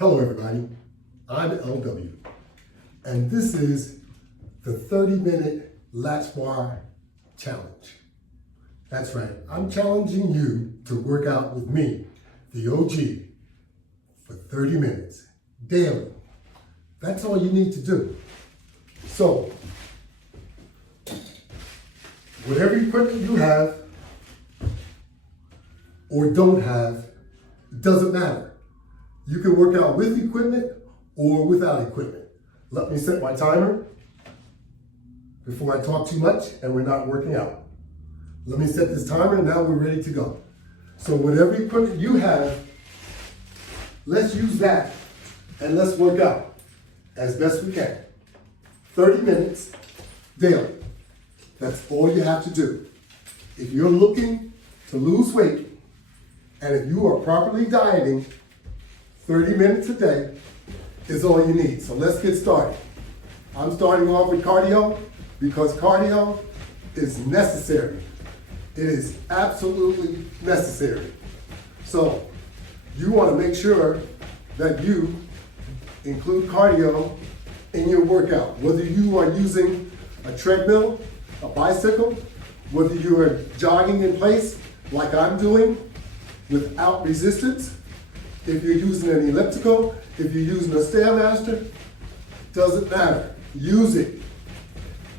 Hello everybody, I'm LW, and this is the 30-minute Latchbar challenge. That's right, I'm challenging you to work out with me, the OG, for 30 minutes daily. That's all you need to do. So, whatever equipment you have or don't have, it doesn't matter. You can work out with equipment or without equipment. Let me set my timer before I talk too much and we're not working out. Let me set this timer and now we're ready to go. So whatever equipment you have, let's use that and let's work out as best we can. 30 minutes daily. That's all you have to do. If you're looking to lose weight and if you are properly dieting, 30 minutes a day is all you need. So let's get started. I'm starting off with cardio because cardio is necessary. It is absolutely necessary. So you want to make sure that you include cardio in your workout. Whether you are using a treadmill, a bicycle, whether you are jogging in place like I'm doing without resistance, if you're using an elliptical, if you're using a Stairmaster, doesn't matter. Use it.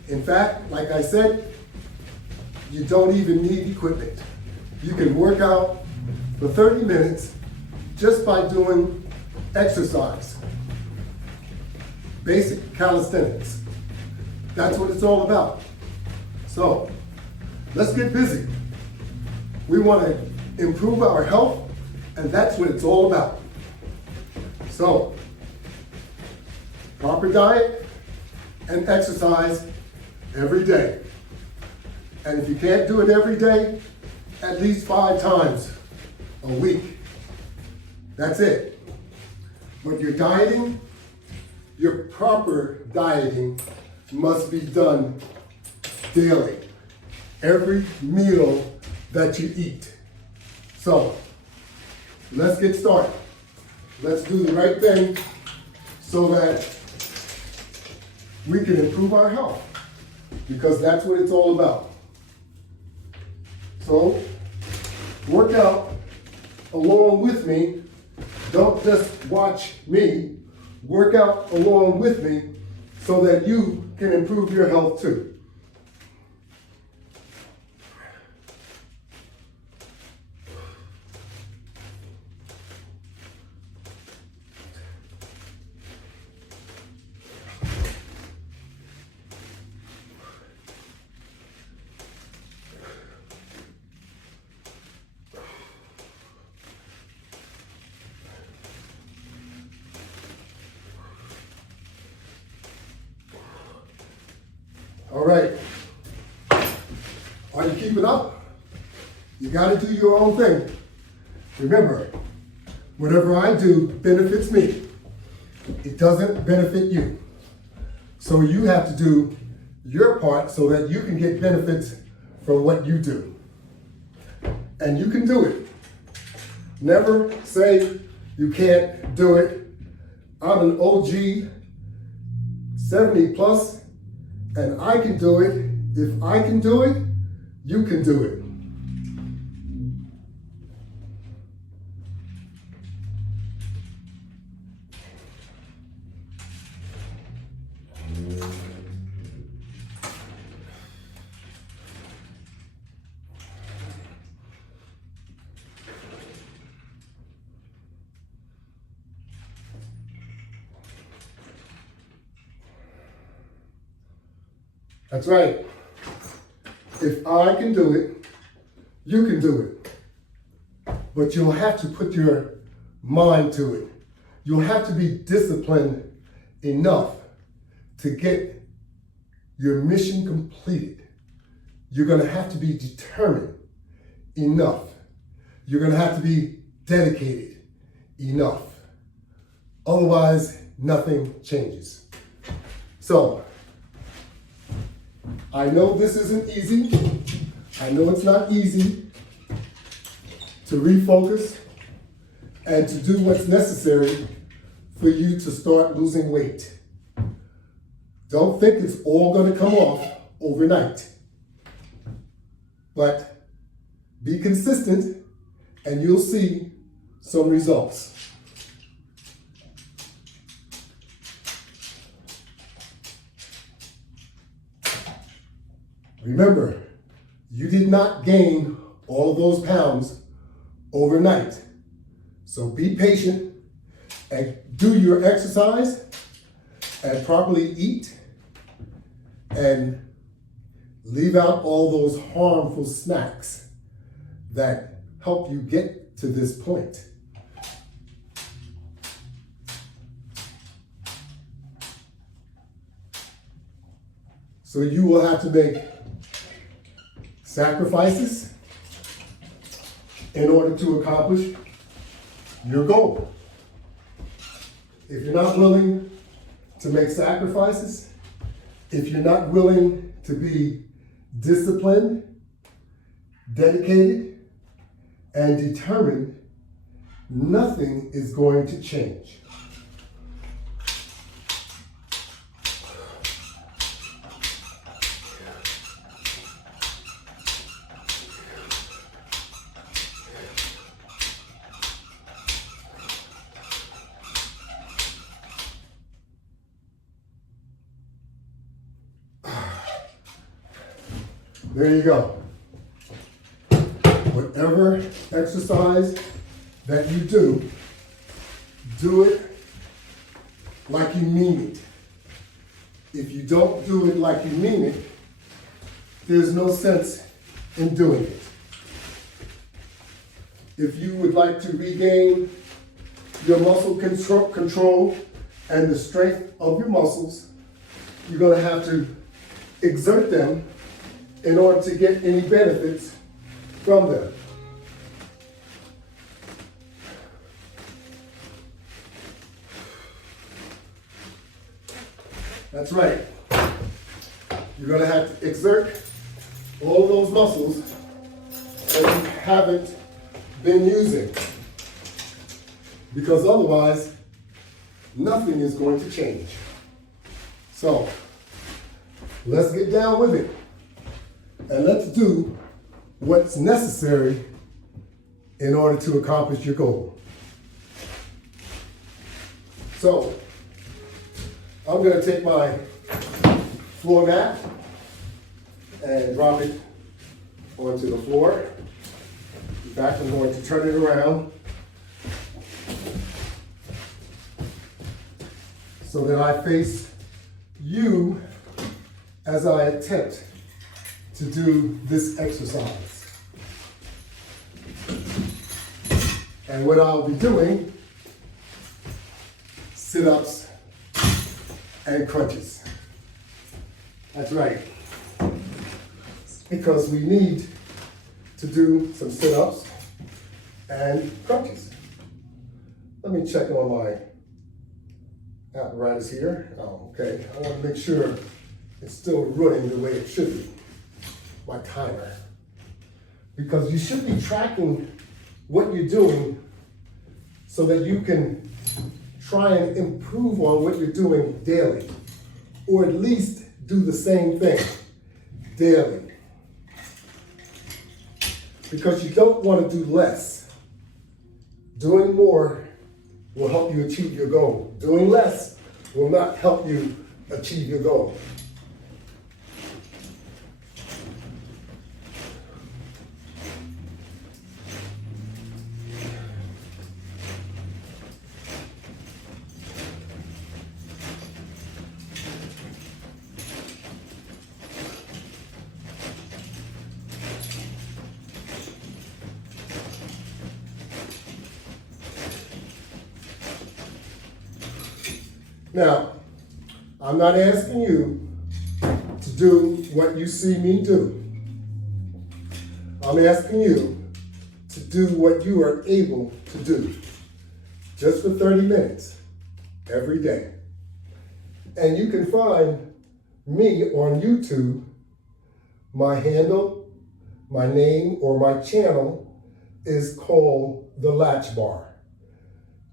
In fact, like I said, you don't even need equipment. You can work out for 30 minutes just by doing exercise. Basic calisthenics. That's what it's all about. So, let's get busy. We want to improve our health, and that's what it's all about. So, proper diet and exercise every day. And if you can't do it every day, at least 5 times a week. That's it. But your dieting, your proper dieting must be done daily. Every meal that you eat. So, let's get started. Let's do the right thing so that we can improve our health, because that's what it's all about. So, work out along with me. Don't just watch me. Work out along with me so that you can improve your health too. All right, are you keeping up? You gotta do your own thing. Remember, whatever I do benefits me. It doesn't benefit you. So you have to do your part so that you can get benefits from what you do. And you can do it. Never say you can't do it. I'm an OG 70 plus. And I can do it. If I can do it, you can do it. That's right. If I can do it, you can do it. But you'll have to put your mind to it. You'll have to be disciplined enough to get your mission completed. You're going to have to be determined enough. You're going to have to be dedicated enough. Otherwise, nothing changes. So, I know this isn't easy. I know it's not easy to refocus and to do what's necessary for you to start losing weight. Don't think it's all going to come off overnight. But be consistent and you'll see some results. Remember, you did not gain all of those pounds overnight. So be patient and do your exercise and properly eat and leave out all those harmful snacks that help you get to this point. So you will have to make sacrifices in order to accomplish your goal. If you're not willing to make sacrifices, if you're not willing to be disciplined, dedicated, and determined, nothing is going to change. There you go. Whatever exercise that you do it like you mean it. If you don't do it like you mean it, there's no sense in doing it. If you would like to regain your muscle control and the strength of your muscles, you're going to have to exert them in order to get any benefits from them. That's right. You're going to have to exert all of those muscles that you haven't been using, because otherwise nothing is going to change. So let's get down with it. And let's do what's necessary in order to accomplish your goal. So, I'm going to take my floor mat and drop it onto the floor. In fact, I'm going to turn it around so that I face you as I attempt to do this exercise. And what I'll be doing, sit-ups and crunches. That's right. Because we need to do some sit-ups and crunches. Let me check on my apparatus here. Oh, okay. I want to make sure it's still running the way it should be. My timer. Because you should be tracking what you're doing so that you can try and improve on what you're doing daily, or at least do the same thing daily. Because you don't want to do less. Doing more will help you achieve your goal. Doing less will not help you achieve your goal. Now, I'm not asking you to do what you see me do. I'm asking you to do what you are able to do, just for 30 minutes every day. And you can find me on YouTube. My handle, my name, or my channel is called the Latchbar.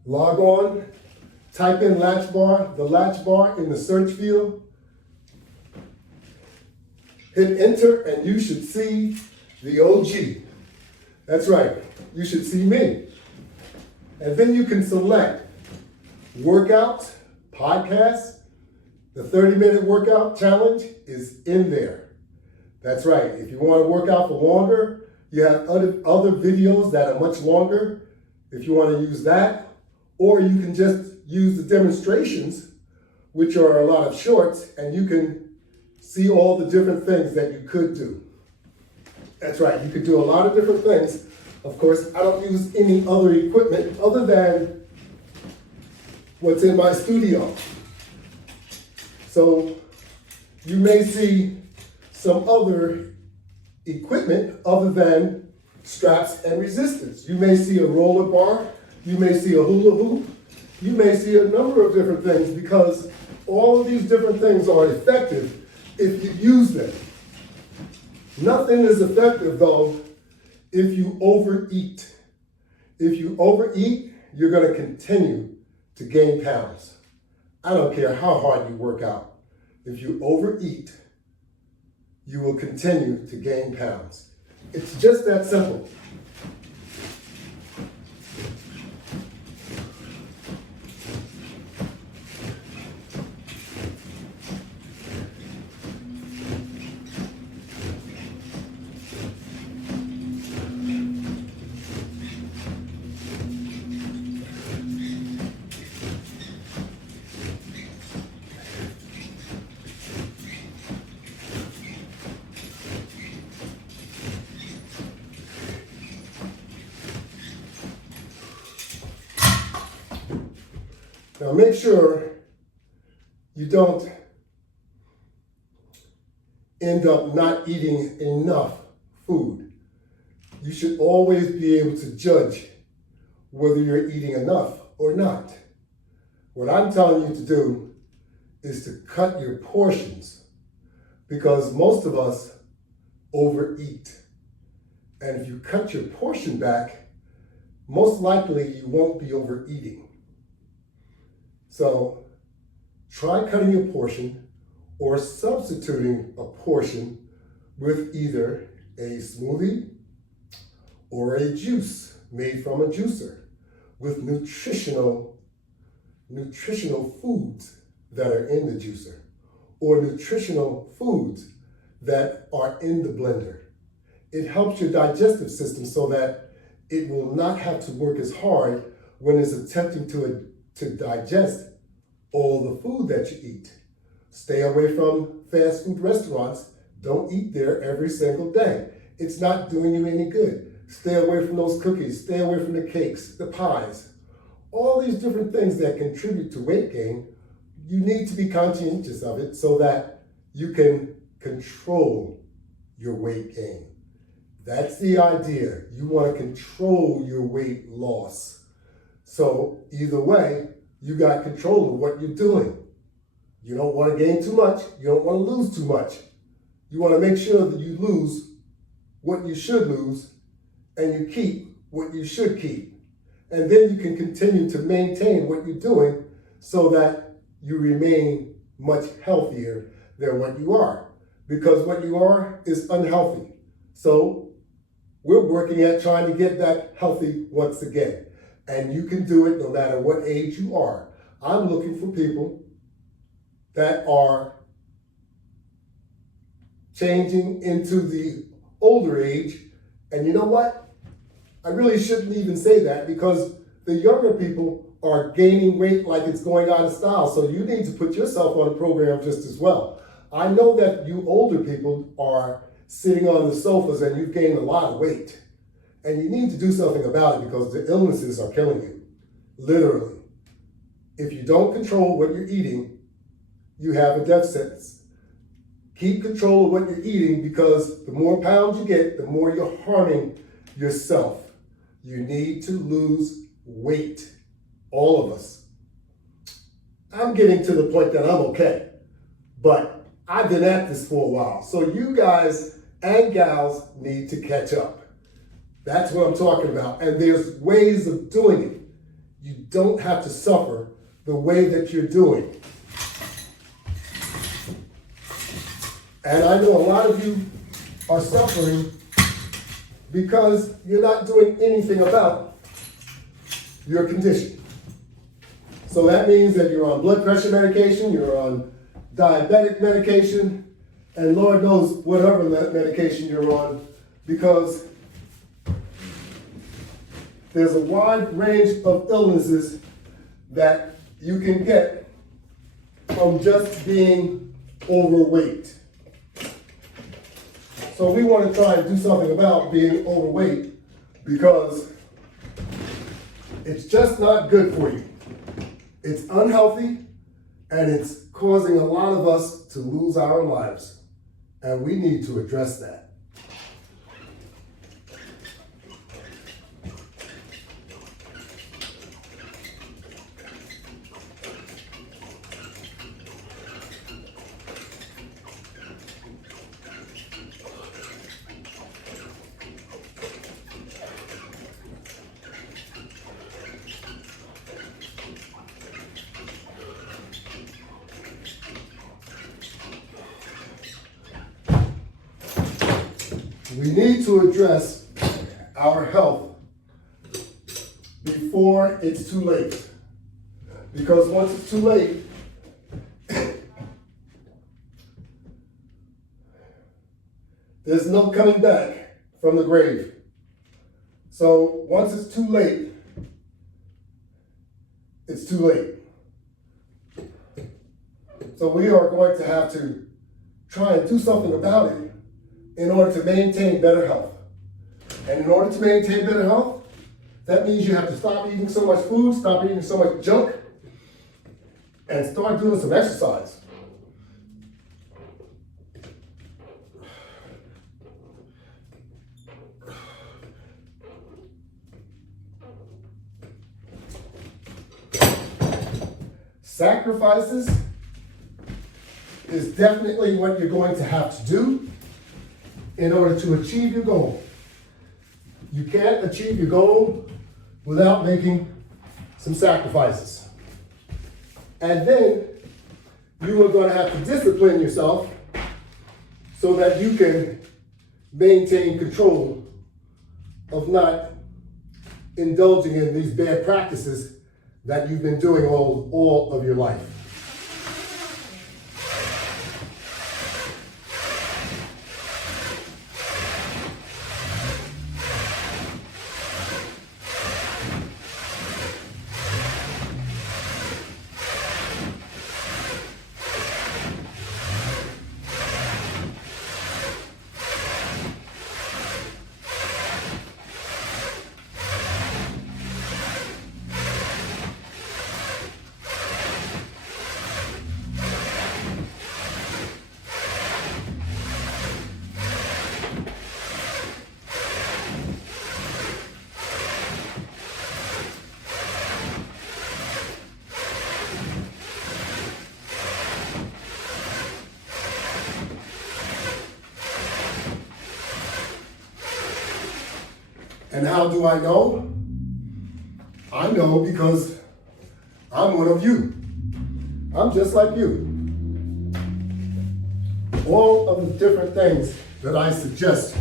Log on, type in Latchbar, the Latchbar in the search field, hit enter, and you should see the OG. That's right, you should see me. And then you can select workouts, podcasts. The 30-minute workout challenge is in there. That's right, if you want to work out for longer, you have other videos that are much longer if you want to use that. Or you can just use the demonstrations, which are a lot of shorts, and you can see all the different things that you could do. That's right, you could do a lot of different things. Of course, I don't use any other equipment other than what's in my studio. So you may see some other equipment other than straps and resistance. You may see a roller bar, you may see a hula hoop, you may see a number of different things, because all of these different things are effective if you use them. Nothing is effective though if you overeat. If you overeat, you're going to continue to gain pounds. I don't care how hard you work out. If you overeat, you will continue to gain pounds. It's just that simple. Now make sure you don't end up not eating enough food. You should always be able to judge whether you're eating enough or not. What I'm telling you to do is to cut your portions, because most of us overeat. And if you cut your portion back, most likely you won't be overeating. So try cutting your portion or substituting a portion with either a smoothie or a juice made from a juicer with nutritional foods that are in the juicer, or nutritional foods that are in the blender. It helps your digestive system so that it will not have to work as hard when it's attempting to digest all the food that you eat. Stay away from fast food restaurants. Don't eat there every single day. It's not doing you any good. Stay away from those cookies. Stay away from the cakes, the pies. All these different things that contribute to weight gain, you need to be conscientious of it so that you can control your weight gain. That's the idea. You want to control your weight loss. So either way, you got control of what you're doing. You don't want to gain too much. You don't want to lose too much. You want to make sure that you lose what you should lose and you keep what you should keep. And then you can continue to maintain what you're doing so that you remain much healthier than what you are. Because what you are is unhealthy. So we're working at trying to get that healthy once again. And you can do it no matter what age you are. I'm looking for people that are changing into the older age. And you know what? I really shouldn't even say that, because the younger people are gaining weight like it's going out of style. So you need to put yourself on a program just as well. I know that you older people are sitting on the sofas and you've gained a lot of weight. And you need to do something about it, because the illnesses are killing you, literally. If you don't control what you're eating, you have a death sentence. Keep control of what you're eating, because the more pounds you get, the more you're harming yourself. You need to lose weight, all of us. I'm getting to the point that I'm okay, but I've been at this for a while. So you guys and gals need to catch up. That's what I'm talking about. And there's ways of doing it. You don't have to suffer the way that you're doing. And I know a lot of you are suffering because you're not doing anything about your condition. So that means that you're on blood pressure medication, you're on diabetic medication, and Lord knows whatever medication you're on, because there's a wide range of illnesses that you can get from just being overweight. So we want to try and do something about being overweight, because it's just not good for you. It's unhealthy, and it's causing a lot of us to lose our lives. And we need to address that. We need to address our health before it's too late. Because once it's too late, there's no coming back from the grave. So once it's too late, it's too late. So we are going to have to try and do something about it in order to maintain better health. And in order to maintain better health, that means you have to stop eating so much food, stop eating so much junk, and start doing some exercise. Sacrifices is definitely what you're going to have to do in order to achieve your goal. You can't achieve your goal without making some sacrifices. And then you are going to have to discipline yourself so that you can maintain control of not indulging in these bad practices that you've been doing all of your life. And how do I know? I know because I'm one of you. I'm just like you. All of the different things that I suggest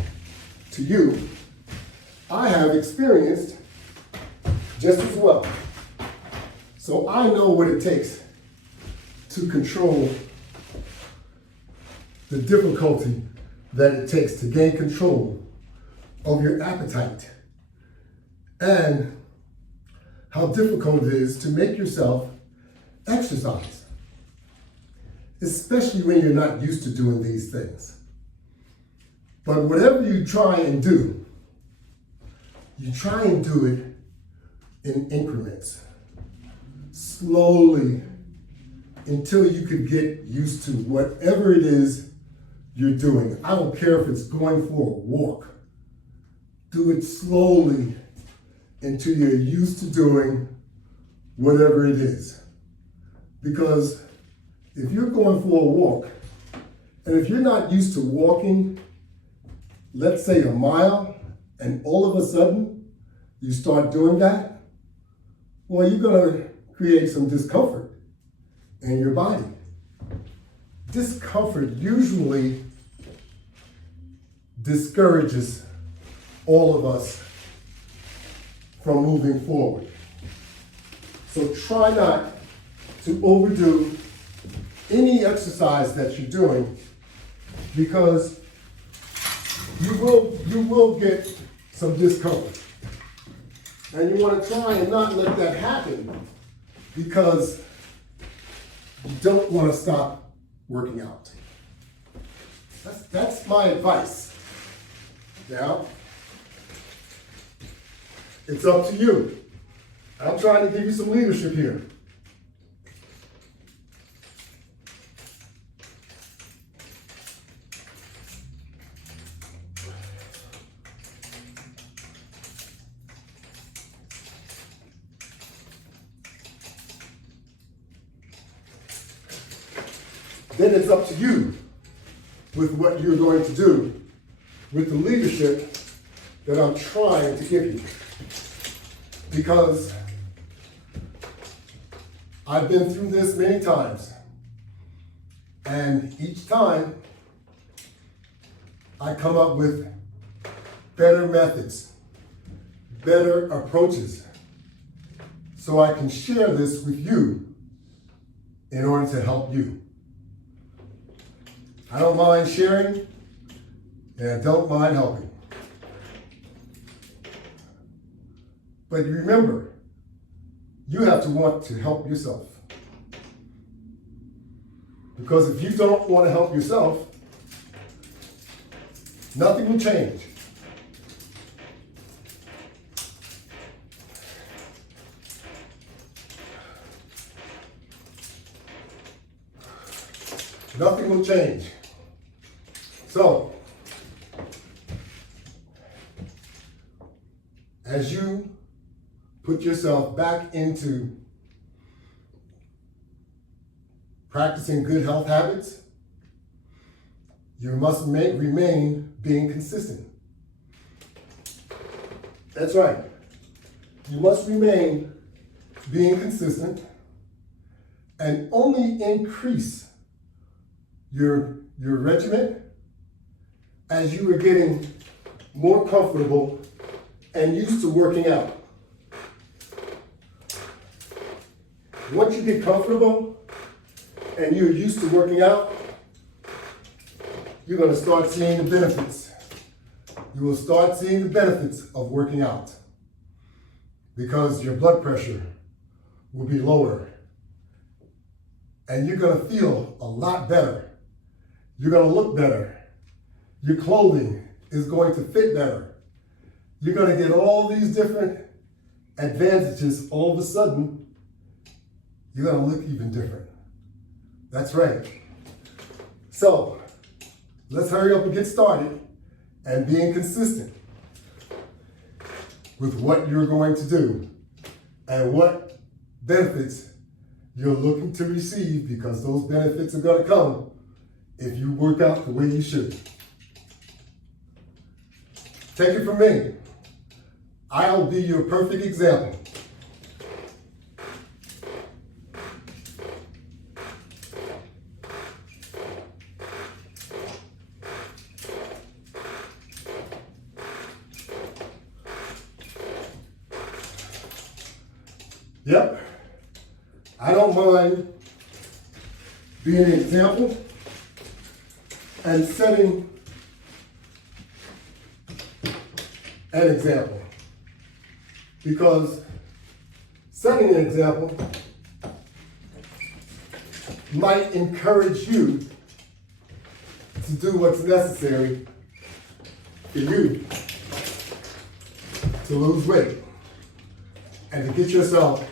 to you, I have experienced just as well. So I know what it takes to control the difficulty that it takes to gain control of your appetite, and how difficult it is to make yourself exercise, especially when you're not used to doing these things. But whatever you try and do, you try and do it in increments, slowly, until you could get used to whatever it is you're doing. I don't care if it's going for a walk. Do it slowly until you're used to doing whatever it is. Because if you're going for a walk, and if you're not used to walking, let's say a mile, and all of a sudden you start doing that, well, you're gonna create some discomfort in your body. Discomfort usually discourages all of us from moving forward. So try not to overdo any exercise that you're doing, because you will get some discomfort. And you want to try and not let that happen, because you don't want to stop working out. That's my advice. Now, it's up to you. I'm trying to give you some leadership here. Then it's up to you with what you're going to do with the leadership that I'm trying to give you. Because I've been through this many times, and each time I come up with better methods, better approaches, so I can share this with you in order to help you. I don't mind sharing, and I don't mind helping. But remember, you have to want to help yourself. Because if you don't want to help yourself, nothing will change. Nothing will change. So, as you put yourself back into practicing good health habits, you must remain being consistent. That's right. You must remain being consistent and only increase your regimen as you are getting more comfortable and used to working out. Once you get comfortable and you're used to working out, you're going to start seeing the benefits. You will start seeing the benefits of working out, because your blood pressure will be lower and you're going to feel a lot better. You're going to look better. Your clothing is going to fit better. You're going to get all these different advantages. All of a sudden, you're going to look even different. That's right. So, let's hurry up and get started and being consistent with what you're going to do and what benefits you're looking to receive, because those benefits are going to come if you work out the way you should. Take it from me. I'll be your perfect example. Yep, I don't mind being an example and setting an example, because setting an example might encourage you to do what's necessary for you to lose weight and to get yourself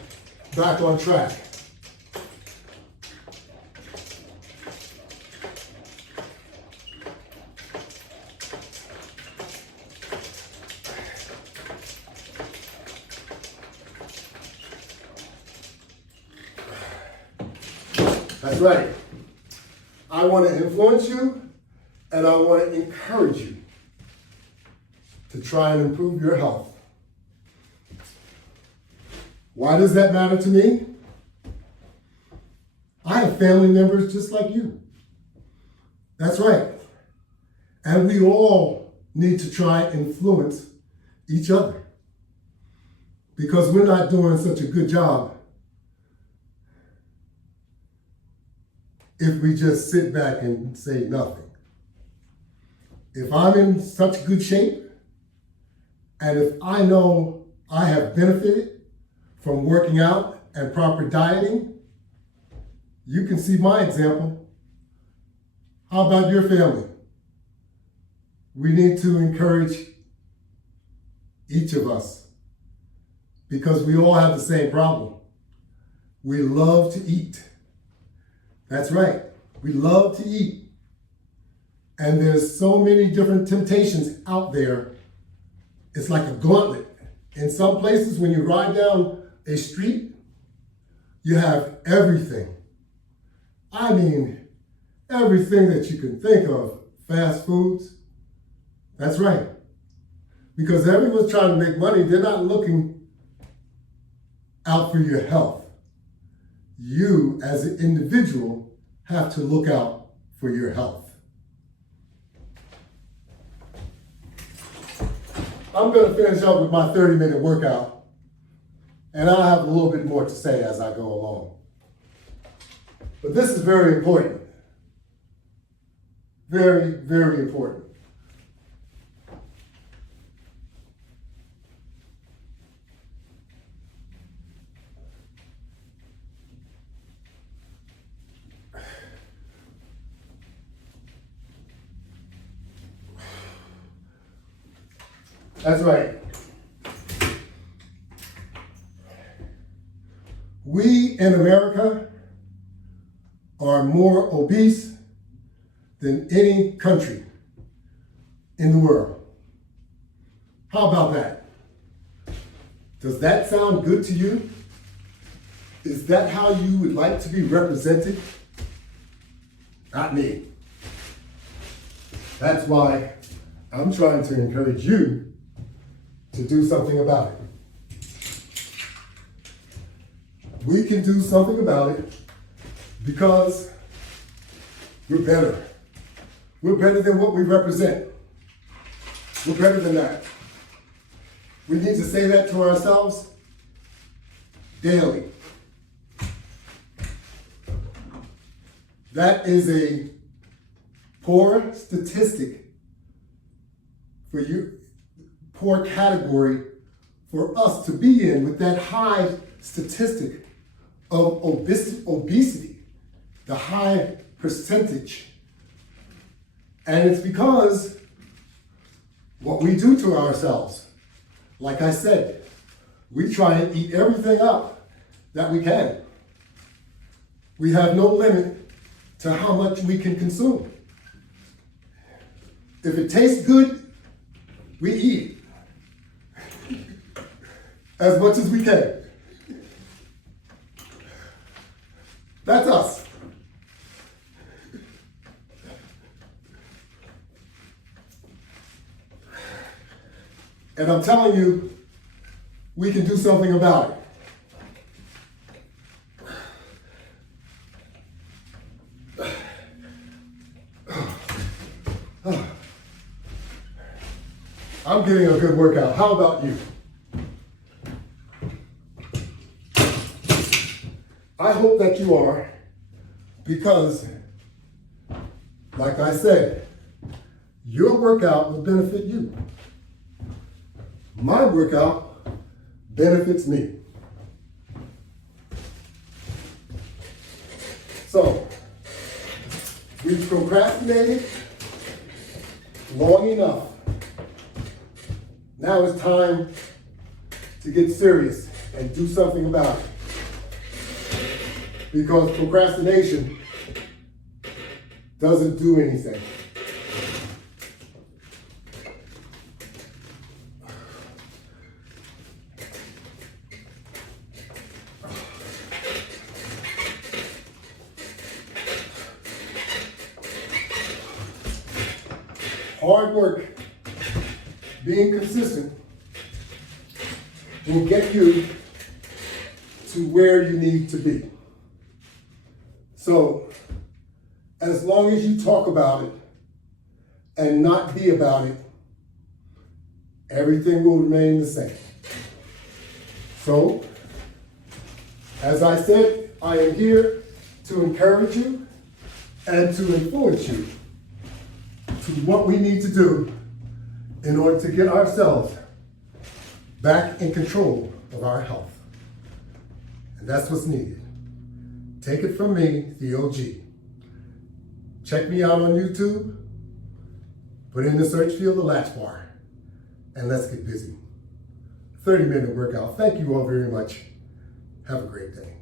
back on track. That's right. I want to influence you, and I want to encourage you to try and improve your health. Why does that matter to me? have family members just like you. That's right. And we all need to try and influence each other, because we're not doing such a good job if we just sit back and say nothing. If I'm in such good shape, and if I know I have benefited from working out and proper dieting, you can see my example. How about your family? We need to encourage each of us, because we all have the same problem. We love to eat. That's right. We love to eat. And there's so many different temptations out there. It's like a gauntlet. In some places, when you ride down a street, you have everything. I mean, everything that you can think of. Fast foods. That's right. Because everyone's trying to make money. They're not looking out for your health. You, as an individual, have to look out for your health. I'm going to finish up with my 30-minute workout, and I'll have a little bit more to say as I go along. But this is very important. Very, very important. That's right. We in America are more obese than any country in the world. How about that? Does that sound good to you? Is that how you would like to be represented? Not me. That's why I'm trying to encourage you to do something about it. We can do something about it because we're better. We're better than what we represent. We're better than that. We need to say that to ourselves daily. That is a poor statistic for you, poor category for us to be in, with that high statistic of obesity, the high percentage. And it's because what we do to ourselves. Like I said, we try and eat everything up that we can. We have no limit to how much we can consume. If it tastes good, we eat as much as we can. That's us. And I'm telling you, we can do something about it. I'm getting a good workout. How about you? I hope that you are, because, like I said, your workout will benefit you. My workout benefits me. So, we've procrastinated long enough. Now it's time to get serious and do something about it. Because procrastination doesn't do anything. Hard work, being consistent, will get you to where you need to be. So, as long as you talk about it and not be about it, everything will remain the same. So, as I said, I am here to encourage you and to influence you to what we need to do in order to get ourselves back in control of our health. And that's what's needed. Take it from me, the OG. Check me out on YouTube. Put in the search field of Latchbar. And let's get busy. 30-minute workout. Thank you all very much. Have a great day.